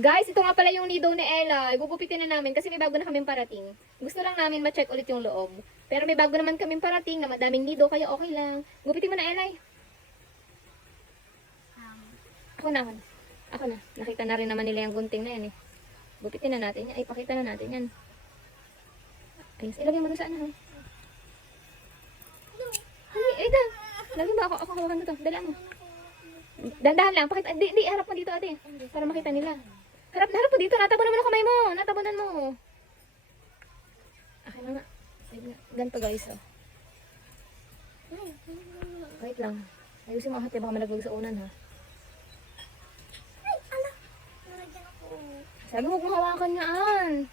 Guys, ito nga pala yung nido ni Ella. Gugupitin na namin kasi may bago na kaming parating. Gusto lang namin ma-check ulit yung loob. Pero may bago naman kaming parating na madaming nido, kaya okay lang. Gupitin mo na, Ella. Ako na. Ako na. Nakita na rin naman nila yung gunting na yan eh. Gupitin na natin yan. Ay, pakita na natin yan. Ayos, ilagay mo na saan ha. Ay, ito. Lagay mo ako hawakan mo to. Dala mo. Dandahan lang. Pakita. Di, harap mo dito ate. Para makita nila. Harap mo dito. Natabunan mo ng kamay mo. Natabunan mo. Akin na nga. Ganito guys. Oh. Wait lang. Ayusin mo hati. Baka malaglag sa unan ha. Sabi mo, huwag mo hawakan yan.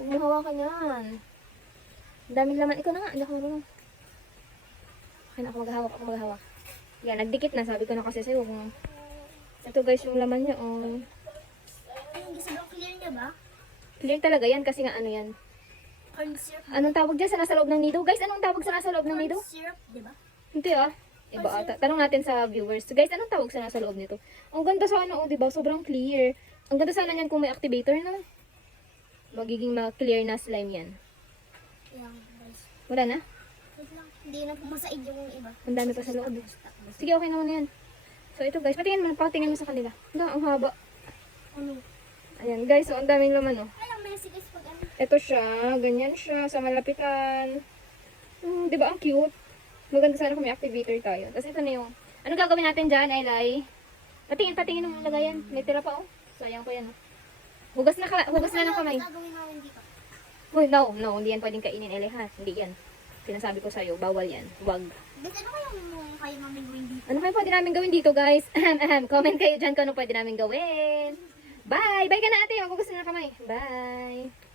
Huwag mo hawakan yan. Ang daming laman. Ikaw na nga. Hindi ako marunong. Akin ako maghahawak. Yan, nagdikit na. Sabi ko na kasi sa'yo. Ito guys, yung laman niya. Oh. Sobrang clear niya ba? Clear talaga yan kasi nga ano yan. Corn syrup. Anong tawag dyan sa nasa loob ng nido? Guys, anong tawag sa nasa loob ng nido? Corn syrup, di ba? Hindi ah. Iba ata. Tanong natin sa viewers. Guys, anong tawag sa nasa loob nito? Ang ganda sana oh, diba? Sobrang clear. Ang ganda sana niyan kung may activator no? Magiging clear na slime yan. Yan, guys. Wala na? Wait lang. Hindi na pumasaid yung iba. Ang dami pa sa loob. Sige, okay naman yan. So ito guys, patingin mo sa kanila. Ang haba. Ano? Ayan guys, so ang daming laman oh. Alang messy guys pag ano. Ito siya, ganyan siya sa malapitan. Di ba ang cute? Maganda sana kung may activator tayo. Tapos ito na yung, ano gagawin natin dyan, Aylay? Patingin ng lagayan. May tira pa oh. Sayang pa yan oh. Hugas na ng kamay. Gagawin namin dito. Uy, no, hindi yan pwedeng kainin, Aylay ha. Hindi yan. Sinasabi ko sa'yo, bawal yan. Huwag. Dito ano kayo namin gawin dito? Ano kayo pwede namin gawin dito, guys? Comment kayo dyan kung ano pwede namin gawin. Bye! Bye ka na ate. Hugas na ng kamay. Bye!